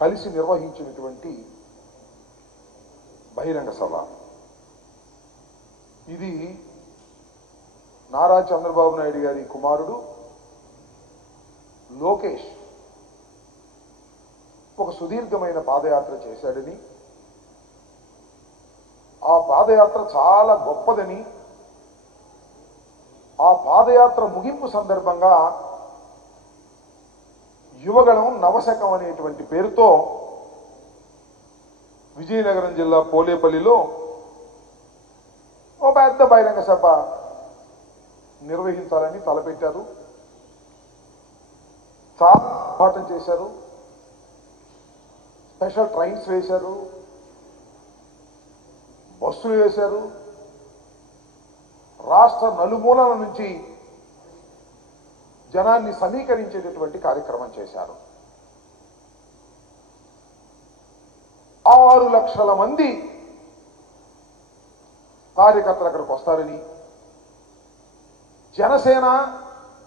కలిసి నిర్వహించినటువంటి బహిరంగ సభ ఇది నారా చంద్రబాబు నాయుడు గారి కుమారుడు లోకేష్ ఒక సుదీర్ఘమైన పాదయాత్ర చేశాడని, ఆ పాదయాత్ర చాలా గొప్పదని, ఆ పాదయాత్ర ముగింపు సందర్భంగా యువగళం నవశకం అనేటువంటి పేరుతో విజయనగరం జిల్లా పోలేపల్లిలో ఓ పెద్ద బహిరంగ సభ నిర్వహించాలని తలపెట్టారు. చాలా పాఠం చేశారు, స్పెషల్ ట్రైన్స్ వేశారు, బస్సులు వేశారు, రాష్ట్ర నలుమూలల నుంచి జనాన్ని సమీకరించేటటువంటి కార్యక్రమం చేశారు. 6 లక్షల మంది కార్యకర్తలు అక్కడికి వస్తారని, జనసేన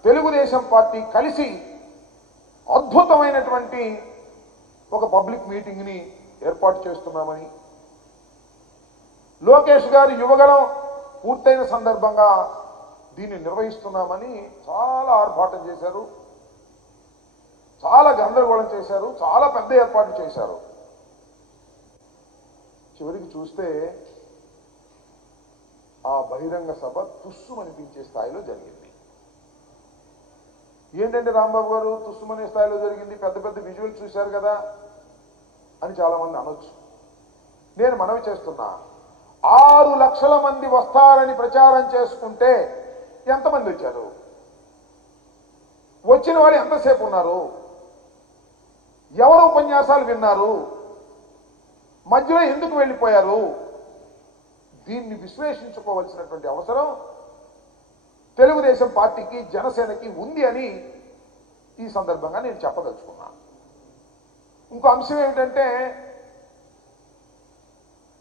తెలుగుదేశం పార్టీ కలిసి అద్భుతమైనటువంటి ఒక పబ్లిక్ మీటింగ్ని ఏర్పాటు చేస్తున్నామని, లోకేష్ గారి యువగళం పూర్తయిన సందర్భంగా దీన్ని నిర్వహిస్తున్నామని చాలా ఆర్భాటం చేశారు, చాలా గందరగోళం చేశారు, చాలా పెద్ద ఏర్పాట్లు చేశారు. చివరికి చూస్తే ఆ బహిరంగ సభ తుస్సుమనిపించే స్థాయిలో జరిగింది. ఏంటంటే రాంబాబు గారు తుస్సుమనే స్థాయిలో జరిగింది, పెద్ద పెద్ద విజువల్ చూశారు కదా అని చాలామంది అనొచ్చు. నేను మనవి చేస్తున్నా, 6 లక్షల మంది వస్తారని ప్రచారం చేసుకుంటే ఎంతమంది వచ్చారు? వచ్చిన వాడు ఎంతసేపు ఉన్నారు? ఎవరు ఉపన్యాసాలు విన్నారు? మధ్యలో ఎందుకు వెళ్ళిపోయారు? దీన్ని విశ్లేషించుకోవాల్సినటువంటి అవసరం తెలుగుదేశం పార్టీకి, జనసేనకి ఉంది అని ఈ సందర్భంగా నేను చెప్పదలుచుకున్నాను. ఇంకో అంశం ఏమిటంటే,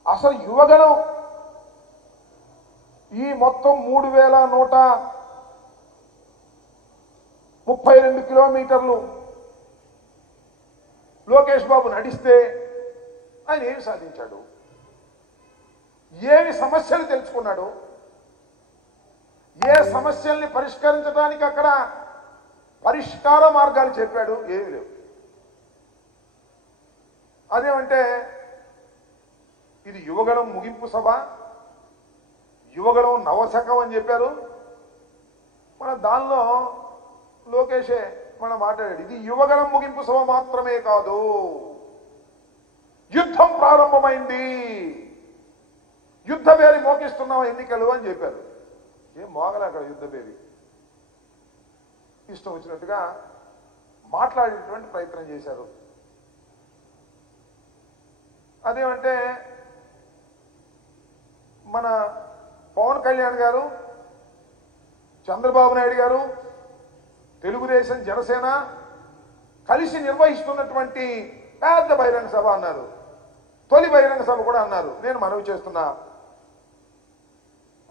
అసలు యువగణం ఈ మొత్తం 3132 కిలోమీటర్లు లోకేష్ బాబు నడిస్తే ఆయన ఏమి సాధించాడు? ఏమి సమస్యలు తెలుసుకున్నాడు? ఏ సమస్యల్ని పరిష్కరించడానికి అక్కడ పరిష్కార మార్గాలు చెప్పాడు? ఏమి లేవు. అదేమంటే ఇది యువగణం ముగింపు సభ, యువగణం నవశకం అని చెప్పారు. మన దానిలో లోకేషే మనం మాట్లాడాడు, ఇది యువగణం ముగింపు సభ మాత్రమే కాదు, యుద్ధం ప్రారంభమైంది, యుద్ధ పేరు మోకిస్తున్నాం ఎన్నికలు అని చెప్పారు. ఏం మోగలే అక్కడ యుద్ధ పేరు, ఇష్టం వచ్చినట్టుగా మాట్లాడేటువంటి ప్రయత్నం చేశారు. అదేమంటే మన పవన్ కళ్యాణ్ గారు, చంద్రబాబు నాయుడు గారు, తెలుగుదేశం, జనసేన కలిసి నిర్వహిస్తున్నటువంటి పెద్ద బహిరంగ సభ అన్నారు, తొలి బహిరంగ సభ కూడా అన్నారు. నేను మనవి చేస్తున్నా,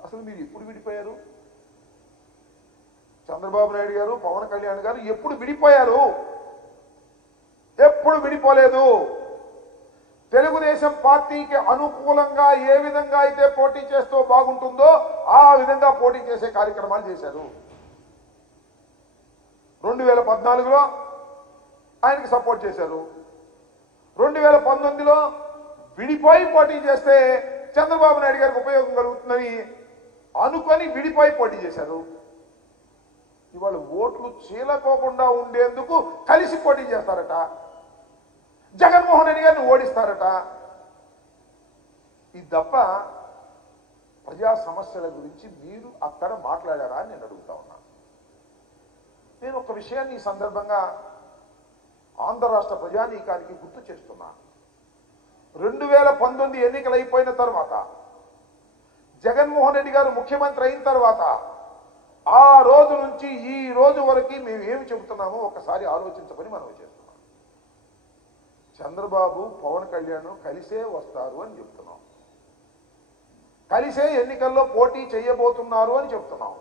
అసలు మీరు ఎప్పుడు విడిపోయారు? చంద్రబాబు నాయుడు గారు, పవన్ కళ్యాణ్ గారు ఎప్పుడు విడిపోయారు? ఎప్పుడు విడిపోలేదు. తెలుగుదేశం పార్టీకి అనుకూలంగా ఏ విధంగా అయితే పోటీ చేస్తూ బాగుంటుందో ఆ విధంగా పోటీ చేసే కార్యక్రమాలు చేశారు. 2014లో ఆయనకి సపోర్ట్ చేశారు. 2019లో విడిపోయి పోటీ చేస్తే చంద్రబాబు నాయుడు గారికి ఉపయోగం కలుగుతుందని అనుకొని విడిపోయి పోటీ చేశారు. ఇవాళ ఓట్లు చీలకోకుండా ఉండేందుకు కలిసి పోటీ చేస్తారట, జగన్మోహన్ రెడ్డి గారిని ఓడిస్తారట. ఇది తప్ప ప్రజా సమస్యల గురించి మీరు అక్కడ మాట్లాడారా అని నేను అడుగుతా ఉన్నా. నేను ఒక విషయాన్ని ఈ సందర్భంగా ఆంధ్ర రాష్ట్ర ప్రజానీకానికి గుర్తు చేస్తున్నా. 2019 ఎన్నికలు అయిపోయిన తర్వాత, జగన్మోహన్ రెడ్డి గారు ముఖ్యమంత్రి అయిన తర్వాత ఆ రోజు నుంచి ఈ రోజు వరకు మేము ఏమి చెబుతున్నామో ఒకసారి ఆలోచించమని మనం చేస్తున్నాం. చంద్రబాబు, పవన్ కళ్యాణ్ కలిసే వస్తారు అని చెప్తున్నాం, కలిసే ఎన్నికల్లో పోటీ చేయబోతున్నారు అని చెప్తున్నాం.